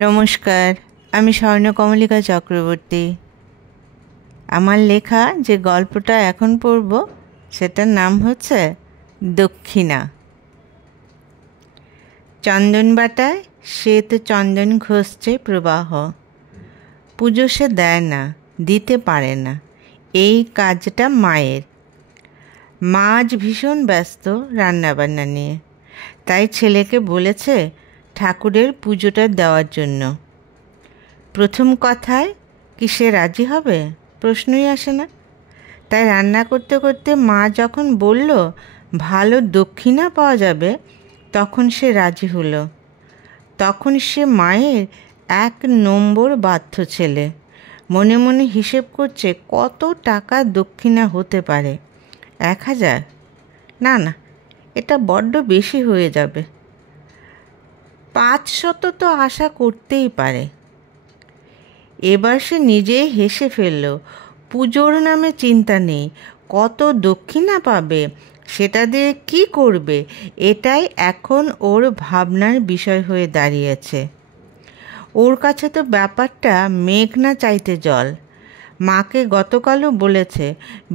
নমস্কার, আমি স্বর্ণকমলিকা চক্রবর্তী। আমার লেখা যে গল্পটা এখন পড়ব সেটার নাম হচ্ছে দক্ষিণা। চন্দনবাটায় শ্বেত চন্দন ঘষছে প্রবাহ। পুজো সে দেয় না, দিতে পারে না, এই কাজটা মায়ের। মা আজ ভীষণ ব্যস্ত রান্নাবান্না নিয়ে, তাই ছেলেকে বলেছে ঠাকুরের পুজোটা দেওয়ার জন্য। প্রথম কথায় কি সে রাজি হবে? প্রশ্নই আসে না। তাই রান্না করতে করতে মা যখন বলল ভালো দক্ষিণা পাওয়া যাবে, তখন সে রাজি হলো। তখন সে মায়ের 1 নম্বর বাধ্য ছেলে। মনে মনে হিসেব করছে কত টাকা দক্ষিণা হতে পারে। 1000? না না, এটা বড্ড বেশি হয়ে যাবে। 500 তো আশা করতেই পারে। এবার সে নিজেই হেসে ফেলল। পুজোর নামে চিন্তা নেই, কত দক্ষিণা পাবে, সেটা দিয়ে কি করবে, এটাই এখন ওর ভাবনার বিষয় হয়ে দাঁড়িয়েছে। ওর কাছে তো ব্যাপারটা মেঘ না চাইতে জল। মাকে গতকালও বলেছে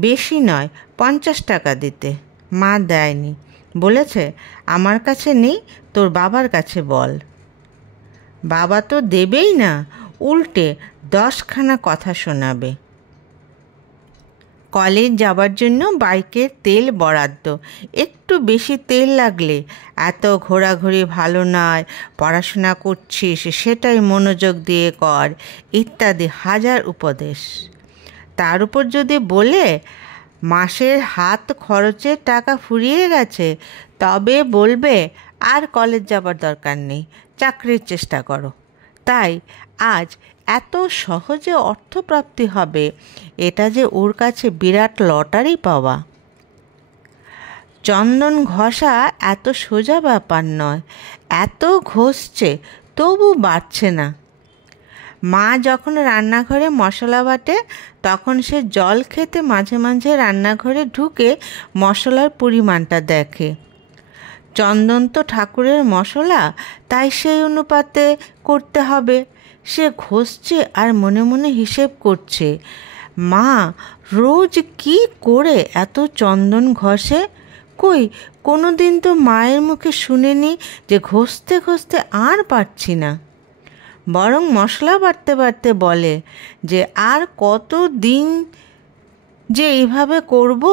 বেশি নয়, 50 টাকা দিতে। মা দেয়নি, বলেছে আমার কাছে নেই, তোর বাবার কাছে বল। বাবা তো দেবেই না, উল্টে 10খানা কথা শোনাবে। কলেজ যাবার জন্য বাইকের তেল বরাদ্দ, একটু বেশি তেল লাগলে এত ঘোরাঘুরি ভালো নয়, পড়াশোনা করছিস সেটাই মনোযোগ দিয়ে কর, ইত্যাদি হাজার উপদেশ। তার উপর যদি বলে মাসের হাত খরচের টাকা ফুরিয়ে গেছে, তবে বলবে আর কলেজ যাবার দরকার নেই, চাকরির চেষ্টা করো। তাই আজ এত সহজে অর্থপ্রাপ্তি হবে, এটা যে ওর কাছে বিরাট লটারি পাওয়া। চন্দন ঘষা এত সোজা ব্যাপার নয়, এত ঘষছে তবু বাড়ছে না। মা যখন রান্নাঘরে মশলা বাটে, তখন সে জল খেতে মাঝে মাঝে রান্নাঘরে ঢুকে মশলার পরিমাণটা দেখে। চন্দন তো ঠাকুরের মশলা, তাই সেই অনুপাতে করতে হবে। সে ঘষছে আর মনে মনে হিসেব করছে, মা রোজ কি করে এত চন্দন ঘষে? কই কোনো দিন তো মায়ের মুখে শুনিনি যে ঘষতে ঘষতে আর পারছি না। বরং মশলা বাটতে বাটতে বলে যে আর কত দিন যে এইভাবে করব?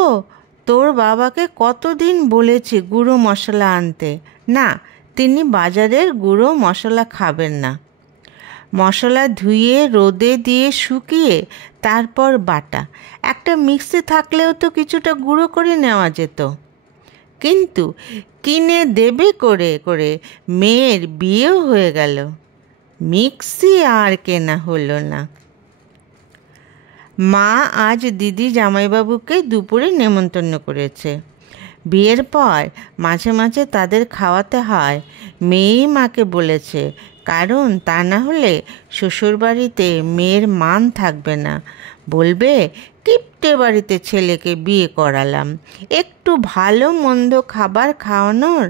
তোর বাবাকে কতদিন বলেছি গুঁড়ো মশলা আনতে, না, তিনি বাজারের গুঁড়ো মশলা খাবেন না। মশলা ধুয়ে রোদে দিয়ে শুকিয়ে তারপর বাটা। একটা মিক্সি থাকলেও তো কিছুটা গুঁড়ো করে নেওয়া যেত। কিন্তু কিনে দেবে করে করে মেয়ের বিয়েও হয়ে গেল, মিক্সি আর কেনা হলো না। মা আজ দিদি জামাইবাবুকে দুপুরে নেমন্তন্ন করেছে। বিয়ের পর মাঝে মাঝে তাদের খাওয়াতে হয়, মেয়েই মাকে বলেছে, কারণ তা না হলে শ্বশুরবাড়িতে মেয়ের মান থাকবে না। বলবে কিপ্টে বাড়িতে ছেলেকে বিয়ে করালাম, একটু ভালো মন্দ খাবার খাওয়ানোর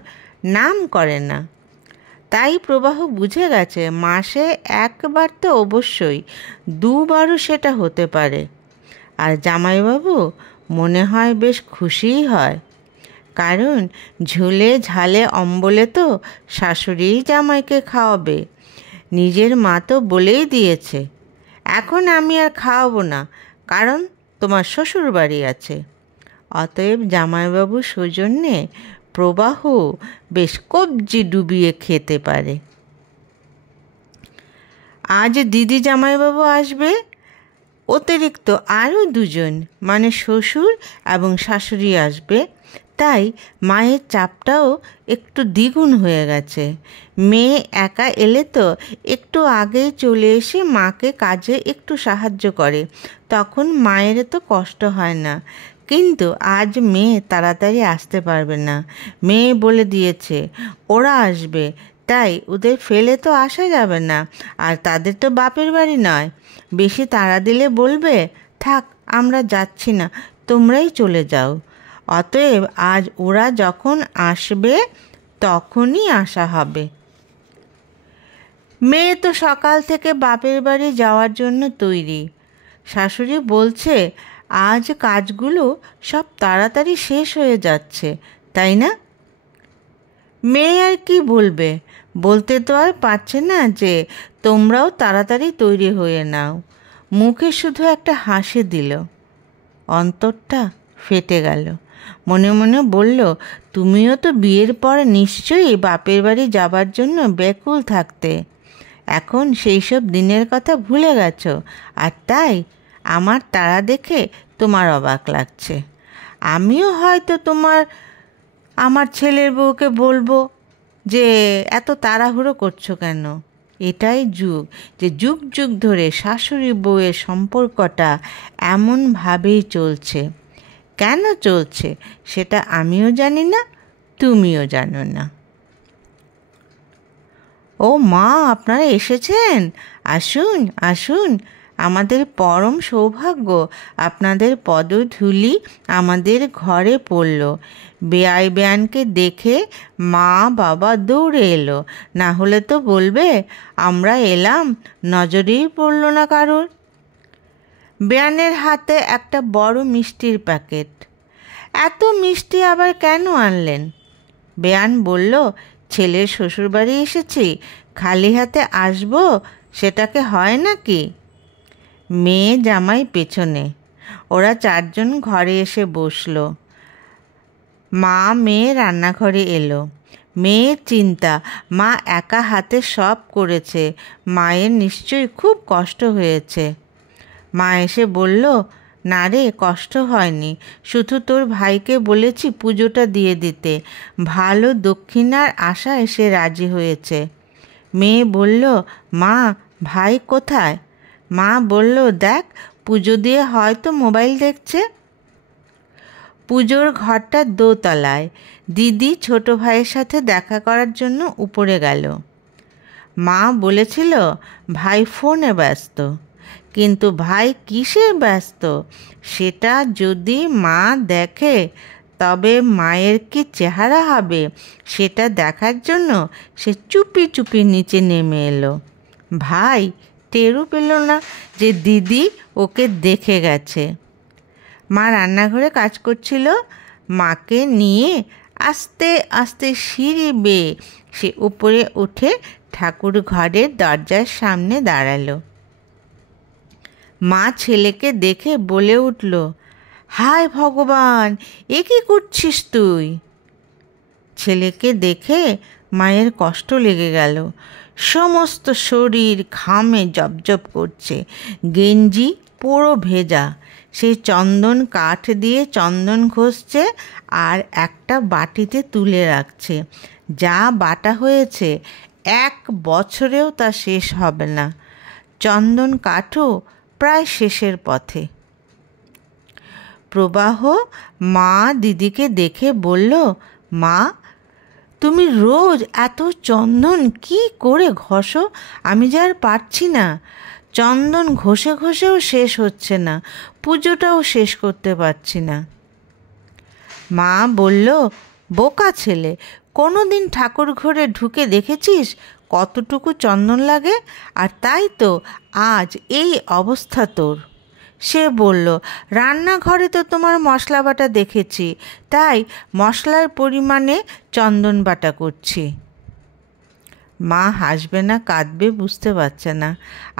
নাম করে না। তাই প্রবাহ বুঝে গেছে মাসে একবার তো অবশ্যই, দুবারও সেটা হতে পারে। আর জামাইবাবু মনে হয় বেশ খুশিই হয়, কারণ ঝুলে ঝালে অম্বলে তো শাশুড়িই জামাইকে খাওয়াবে। নিজের মা তো বলেই দিয়েছে, এখন আমি আর খাওয়াবো না, কারণ তোমার শ্বশুর বাড়ি আছে। অতএব জামাইবাবু সৌজন্যে প্রবাহ বেশ কবজি ডুবিয়ে খেতে পারে। আজ দিদি জামাইবাবু আসবে, অতিরিক্ত আরও 2জন, মানে শ্বশুর এবং শাশুড়ি আসবে। তাই মায়ের চাপটাও একটু দ্বিগুণ হয়ে গেছে। মেয়ে একা এলে তো একটু আগেই চলে এসে মাকে কাজে একটু সাহায্য করে, তখন মায়ের তো কষ্ট হয় না। কিন্তু আজ মেয়ে তাড়াতাড়ি আসতে পারবে না। মেয়ে বলে দিয়েছে ওরা আসবে, তাই ওদের ফেলে তো আসা যাবে না। আর তাদের তো বাপের বাড়ি নয়, বেশি তাড়া দিলে বলবে থাক আমরা যাচ্ছি না, তোমরাই চলে যাও। অতএব আজ ওরা যখন আসবে তখনই আসা হবে। মেয়ে তো সকাল থেকে বাপের বাড়ি যাওয়ার জন্য তৈরি। শাশুড়ি বলছে আজ কাজগুলো সব তাড়াতাড়ি শেষ হয়ে যাচ্ছে, তাই না? মেয়ে আর কি বলবে, বলতে তো আর পারছে না যে তোমরাও তাড়াতাড়ি তৈরি হয়ে নাও। মুখে শুধু একটা হাসি দিল, অন্তরটা ফেটে গেল। মনে মনে বলল, তুমিও তো বিয়ের পর নিশ্চয়ই বাপের বাড়ি যাবার জন্য ব্যাকুল থাকতে। এখন সেই সব দিনের কথা ভুলে গেছো, আর তাই আমার তাড়া দেখে তোমার অবাক লাগছে। আমিও হয়তো আমার ছেলের বউকে বলবো যে এত তাড়াহুড়ো করছো কেন। এটাই যুগ, যে যুগ যুগ ধরে শাশুড়ি বউয়ের সম্পর্কটা এমনভাবেই চলছে। কেন চলছে সেটা আমিও জানি না, তুমিও জানো না। ও মা, আপনারা এসেছেন, আসুন আসুন। আমাদের পরম সৌভাগ্য, আপনাদের পদধূলি আমাদের ঘরে পড়ল। বেয়াই বেয়ানকে দেখে মা বাবা দৌড়ে এলো, না হলে তো বলবে আমরা এলাম, নজরেই পড়ল না কারোর। বেয়ানের হাতে একটা বড় মিষ্টির প্যাকেট। এত মিষ্টি আবার কেন আনলেন? বেয়ান বলল, ছেলের শ্বশুরবাড়ি এসেছি, খালি হাতে আসবো, সেটাকে হয় নাকি? মেয়ে জামাই পেছনে, ওরা চারজন ঘরে এসে বসলো। মা মেয়ে রান্নাঘরে এলো। মেয়ের চিন্তা, মা একা হাতে সব করেছে, মায়ের নিশ্চয়ই খুব কষ্ট হয়েছে। মা এসে বলল, না রে, কষ্ট হয়নি, শুধু তোর ভাইকে বলেছি পুজোটা দিয়ে দিতে, ভালো দক্ষিণার আশায় সে রাজি হয়েছে। মেয়ে বলল, মা ভাই কোথায়? মা বলল, দেখ, পুজো দিয়ে হয়তো মোবাইল দেখছে। পুজোর ঘরটা দোতলায়। দিদি ছোট ভাইয়ের সাথে দেখা করার জন্য উপরে গেল। মা বলেছিল ভাই ফোনে ব্যস্ত, কিন্তু ভাই কিসে ব্যস্ত সেটা যদি মা দেখে তবে মায়ের কি চেহারা হবে সেটা দেখার জন্য সে চুপি চুপি নিচে নেমে এলো। ভাই টেরও পেল না যে দিদি ওকে দেখে গেছে। মা রান্নাঘরে কাজ করছিল। মাকে নিয়ে আস্তে আস্তে সিঁড়ি বেয়ে সে উপরে উঠে ঠাকুর ঘরের দরজার সামনে দাঁড়ালো। মা ছেলেকে দেখে বলে উঠল, হায় ভগবান, এ কী করছিস তুই? ছেলেকে দেখে মায়ের কষ্ট লেগে গেল। সমস্ত শরীর ঘামে জবজব করছে, গেঞ্জি পুরো ভেজা। সে চন্দন কাঠ দিয়ে চন্দন ঘষছে আর একটা বাটিতে তুলে রাখছে। যা বাটা হয়েছে 1 বছরেও তা শেষ হবে না। চন্দন কাঠও প্রায় শেষের পথে। প্রবাহ মা দিদিকে দেখে বলল, মা তুমি রোজ এত চন্দন কি করে ঘষো? আমি যে আর পারছি না। চন্দন ঘষে ঘষেও শেষ হচ্ছে না, পুজোটাও শেষ করতে পারছি না। মা বলল, বোকা ছেলে, কোনো দিন ঠাকুর ঘরে ঢুকে দেখেছিস কতটুকু চন্দন লাগে? আর তাই তো আজ এই অবস্থা তোর। সে বলল, রান্নাঘরে তো তোমার মশলা বাটা দেখেছি, তাই মশলার পরিমাণে চন্দন বাটা করছি। মা হাসবে না কাঁদবে বুঝতে পারছে না।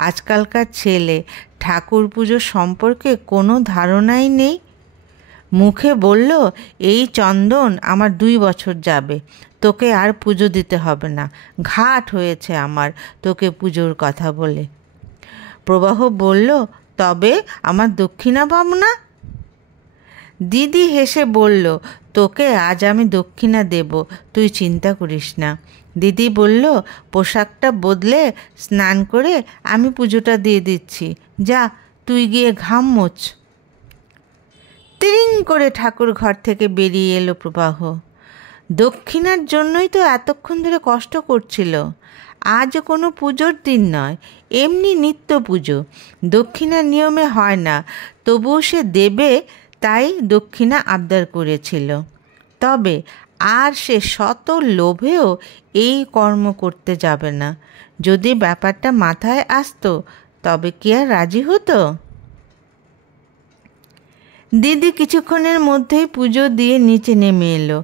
আজকালকার ছেলে ঠাকুর পুজো সম্পর্কে কোনো ধারণাই নেই। মুখে বলল, এই চন্দন আমার 2 বছর যাবে, তোকে আর পুজো দিতে হবে না, ঘাট হয়েছে আমার তোকে পুজোর কথা বলে। প্রবাহ বলল, তবে আমার দক্ষিণা পাবো না? দিদি হেসে বলল, তোকে আজ আমি দক্ষিণা দেব, তুই চিন্তা করিস না। দিদি বলল, পোশাকটা বদলে স্নান করে আমি পুজোটা দিয়ে দিচ্ছি, যা তুই গিয়ে ঘাম মোছ। তিরিং করে ঠাকুর ঘর থেকে বেরিয়ে এলো প্রবাহ। দক্ষিণার জন্যই তো এতক্ষণ ধরে কষ্ট করছিল। আজ কোনো পুজোর দিন নয়, এমনি নিত্য পুজো। দক্ষিণার নিয়মে হয় না, তবুও সে দেবে তাই দক্ষিণা আবদার করেছিল। তবে আর সে শত লোভেও এই কর্ম করতে যাবে না। যদি ব্যাপারটা মাথায় আসতো তবে কি আর রাজি হতো? দিদি কিছুক্ষণের মধ্যেই পুজো দিয়ে নিচে নেমে এলো।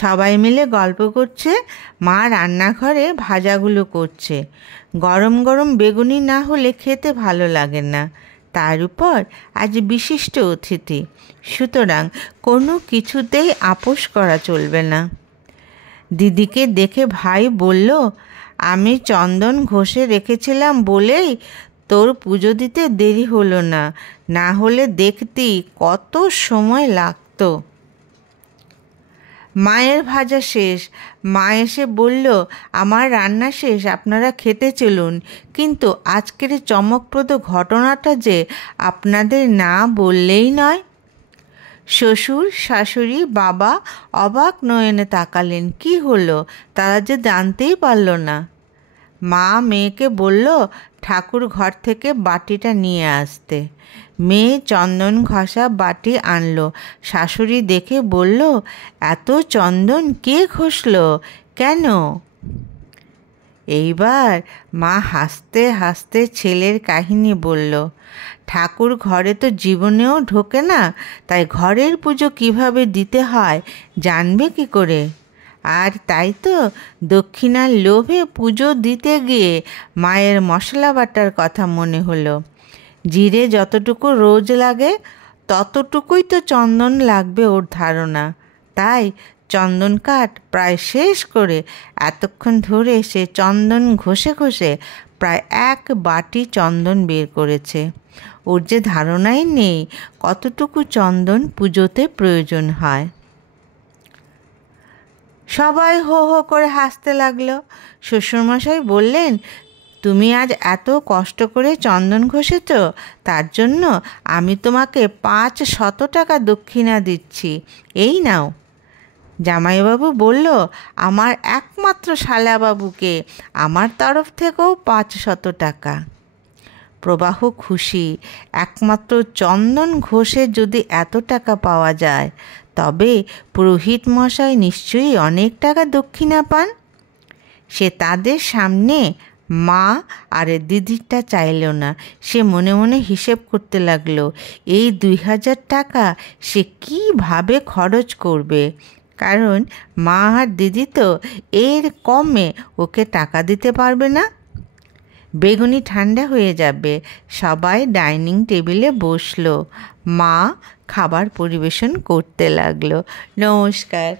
সবাই মিলে গল্প করছে, মা রান্নাঘরে ভাজাগুলো করছে। গরম গরম বেগুনি না হলে খেতে ভালো লাগে না। তার উপর আজ বিশিষ্ট অতিথি, সুতরাং কোনো কিছুতেই আপোষ করা চলবে না। দিদিকে দেখে ভাই বলল, আমি চন্দন ঘষে রেখেছিলাম বলেই তোর পুজো দিতে দেরি হলো না, না হলে দেখতি কত সময় লাগতো। মায়ের ভাজা শেষ। মা এসে বলল, আমার রান্না শেষ, আপনারা খেতে চলুন। কিন্তু আজকের চমকপ্রদ ঘটনাটা যে আপনাদের না বললেই নয়। শ্বশুর, শাশুড়ি, বাবা অবাক নয়নে তাকালেন। কি হলো তারা যে জানতেই পারল না। মা মেয়েকে বলল ঠাকুর ঘর থেকে বাটিটা নিয়ে আসতে। মেয়ে চন্দন ঘষা বাটি আনলো। শাশুড়ি দেখে বলল, এত চন্দন কে ঘষলো, কেন? এইবার মা হাসতে হাসতে ছেলের কাহিনী বলল। ঠাকুর ঘরে তো জীবনেও ঢোকে না, তাই ঘরের পুজো কিভাবে দিতে হয় জানবে কি করে? আর তাই তো দক্ষিণার লোভে পুজো দিতে গিয়ে মায়ের মশলা বাটার কথা মনে হলো। জিরে যতটুকু রোজ লাগে ততটুকুই তো চন্দন লাগবে ওর ধারণা। তাই চন্দন কাঠ প্রায় শেষ করে এতক্ষণ ধরে সে চন্দন ঘষে ঘষে প্রায় 1 বাটি চন্দন বের করেছে। ওর যে ধারণাই নেই কতটুকু চন্দন পুজোতে প্রয়োজন হয়। সবাই হো হো করে হাসতে লাগলো। শ্বশুরমশাই বললেন, তুমি আজ এত কষ্ট করে চন্দন ঘষেছ, তার জন্য আমি তোমাকে 500 টাকা দক্ষিণা দিচ্ছি, এই নাও। জামাইবাবু বলল, আমার একমাত্র শালাবাবুকে আমার তরফ থেকেও 500 টাকা। প্রবাহ খুশি। একমাত্র চন্দন ঘষে যদি এত টাকা পাওয়া যায় তবে পুরোহিত মশাই নিশ্চয়ই অনেক টাকা দক্ষিণা পান। সে তাদের সামনে মা আর দিদিরটা চাইল না। সে মনে মনে হিসেব করতে লাগলো, এই 2000 টাকা সে কীভাবে খরচ করবে, কারণ মা আর দিদি তো এর কমে ওকে টাকা দিতে পারবে না। বেগুনি ঠান্ডা হয়ে যাবে। সবাই ডাইনিং টেবিলে বসলো। মা খাবার পরিবেশন করতে লাগলো। নমস্কার।